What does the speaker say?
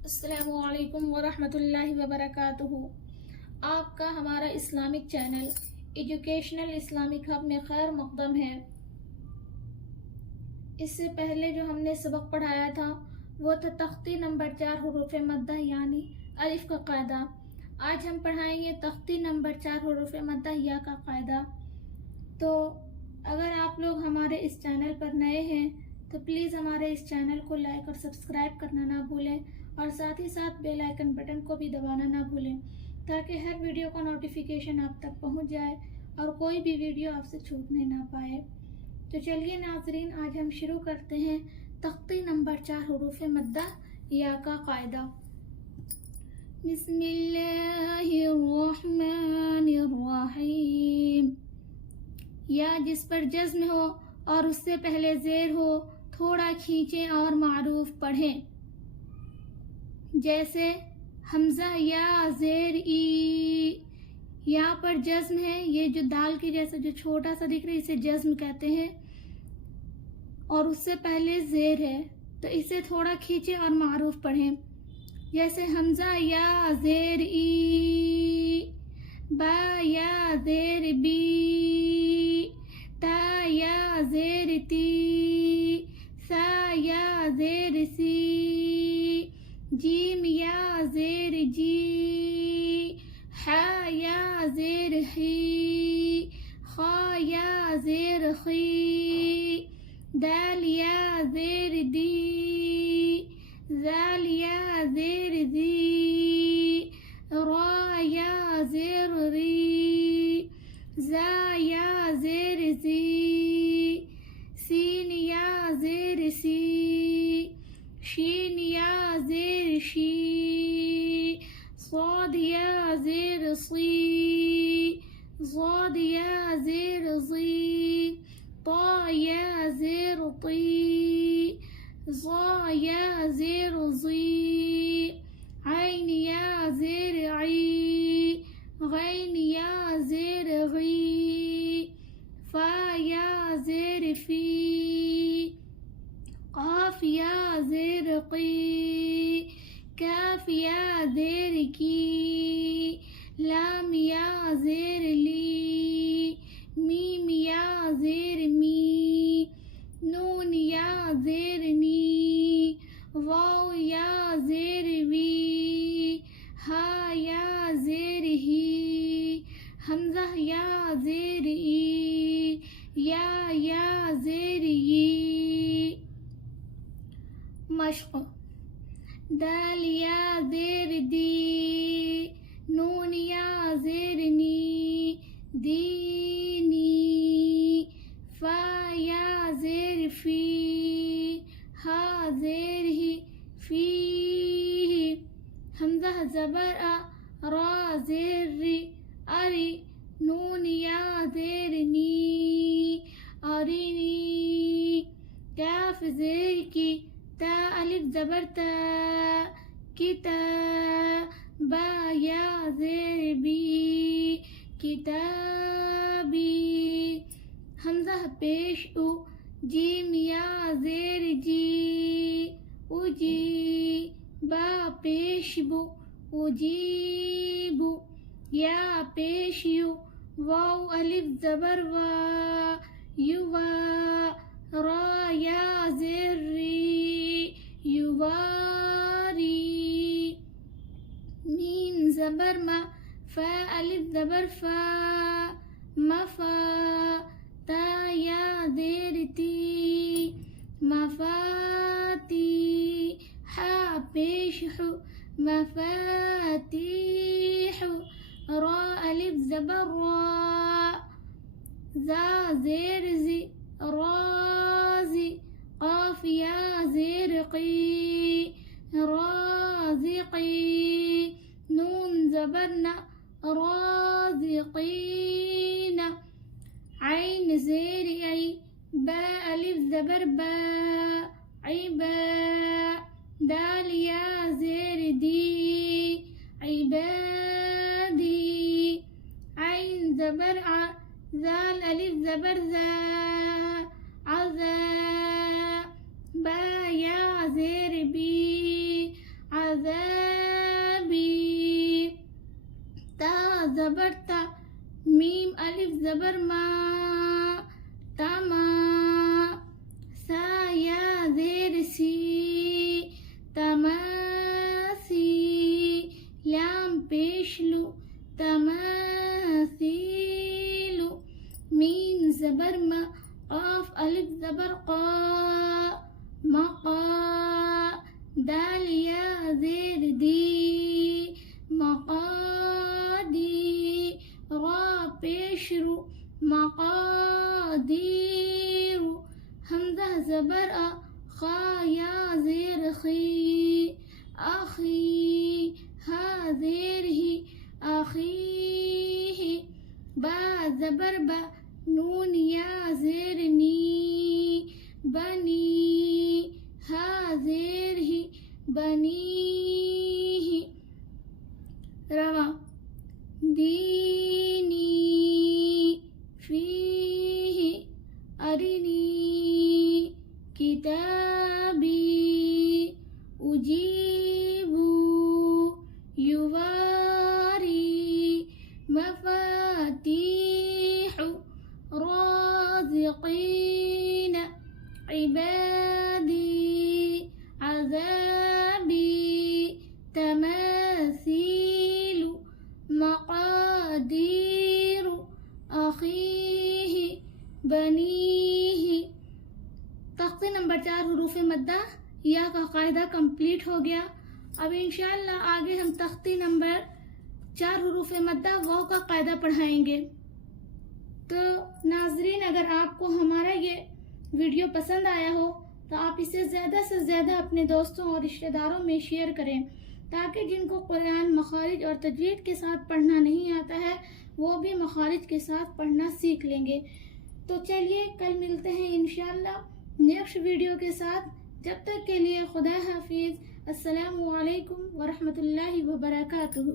अस्सलामुअलैकुम वरहमतुल्लाहि वबरकातुहू। आपका हमारा Islamic channel educational Islamic hub में खैर मक़दम है। इससे पहले जो हमने सबक पढ़ाया था वो था तख्ती नंबर 4 हुरूफ मद्दा यानी अलिफ का कायदा। आज हम पढ़ाएंगे तख्ती नंबर 4 हुरूफ मद्दा या का कायदा। तो अगर आप लोग हमारे इस चैनल पर नए हैं तो प्लीज़ हमारे इस चैनल को लाइक और सब्सक्राइब करना ना भूलें और साथ ही साथ बेल आइकन बटन को भी दबाना ना भूलें ताकि हर वीडियो का नोटिफिकेशन आप तक पहुंच जाए और कोई भी वीडियो आपसे छूटने ना पाए। तो चलिए नाजरीन, आज हम शुरू करते हैं तख्ती नंबर 4 हुरूफ मद्दा या का कायदा। बिस्मिल्लाहिर्रहमानिर्रहीम। या जिस पर जज्म हो और उससे पहले जेर हो थोड़ा खींचें और मारूफ पढ़ें। जैसे हमजा या जेर ई, यहाँ पर जज्म है, ये जो दाल के जैसा जो छोटा सा दिख रहा है इसे जज्म कहते हैं और उससे पहले जेर है तो इसे थोड़ा खींचें और मारूफ पढ़ें। जैसे हमजा या जेर ई, बा या जेर बी, ता या जेर ती, सा या जेर सी, जीम या जेर जी, हा या जेर ही, खा या जेर खी, दाल या जेर दी, जाल या जेर दी, रा या जेर री, जा या जेर जी, सीन या जेर सी, शीन या जेर शी, صاد या जेर सी, ज़ाद या जेर ज़ी, ता या जेर ती, ज़ा या जेर ज़ी, ऐन या जेर ई, गैन या जेर गी, फा या जेर फी, काफ या जेर की, काफ या जेर की, लाम या जेर ली, मीम या जेर मी, नून या जेर नी, वाव या जेर वी, हा या जेर ही, हमजा या जेर ई, या जेर ई। मश्क। दाल या जेर दी, नून या जेर नी, दीनी, फा या जेर फी, हा जेर ही, फी, हमजा जबर आ, रा जेर री, अरी, नून या जेर नी, अरिनी, काफ जेर की, ता अलिफ जबर ता, किता, बा या जेर बी, किताबी, हमजा पेश उ, जीम या जेर जी, उजी, बा पेश बु, उजीबु, या पेश यु, वाव अलिफ जबर वा, युवा, रा या जेर री, युवारी, मीम जबर मा, फा अलिफ जबर फा, मफा, ता या जेर ती, मफाती, हा पेश हु, मफातीह, रा अलिफ जबर रा, जा जेर जी, राजी, काफ या जेर की, राज़िक़ी, नून जबर न, राज़िक़ीन, ऐन जेर आई, बा अलिफ जबर बा, इबा, दाल या जेर दी, इबादी, ऐन जबर आ, जाल अलिफ जबर जा, आजा, बा या जेर बी, आजा ज़बर ता, मीम अलिफ ज़बर मा, तमा, सा या ज़ेर सी, तमासी, लाम पेश लू, तमासीलु, मीम ज़बर म, क़ाफ अलिफ ज़बर क़ा, मक़ा, दाल या ज़ेर दी, मक़ादी, ग़ा पेश रू, मक़ादीरु, हमज़ा ज़बर अ, ख़ा या ज़ेर ख़ी, आख़ी, हा ज़ेर ही, आख़ीही, बा ज़बर बा, नून या ज़ेर नी, बनी, हा ज़ेर ही, बनीही, रवा, दीनी, फ़ीही, अरिनी, किताबी, उजीबू, युवारी, मफ़ातीहु, राज़िक़ीन, इबादी, अज़ाबी, तमासीलु, मक़ादीरु, अख़ीही, बनीही। तख्ती नंबर 4 हुरूफ़ मद्दा या का कायदा कंप्लीट हो गया। अब इंशाअल्लाह आगे हम तख्ती नंबर 4 हुरूफ़ मद्दा वाव का कायदा पढ़ाएंगे। तो नाज़रीन, अगर आपको हमारा ये वीडियो पसंद आया हो तो आप इसे ज़्यादा से ज़्यादा अपने दोस्तों और रिश्तेदारों में शेयर करें, ताकि जिनको कुरान मखारिज और तजवीद के साथ पढ़ना नहीं आता है वो भी मखारिज के साथ पढ़ना सीख लेंगे। तो चलिए कल मिलते हैं इंशाअल्लाह नेक्स्ट वीडियो के साथ। जब तक के लिए खुदा हाफिज़। अस्सलामु अलैकुम वरहमतुल्लाहि वबरकातुहू।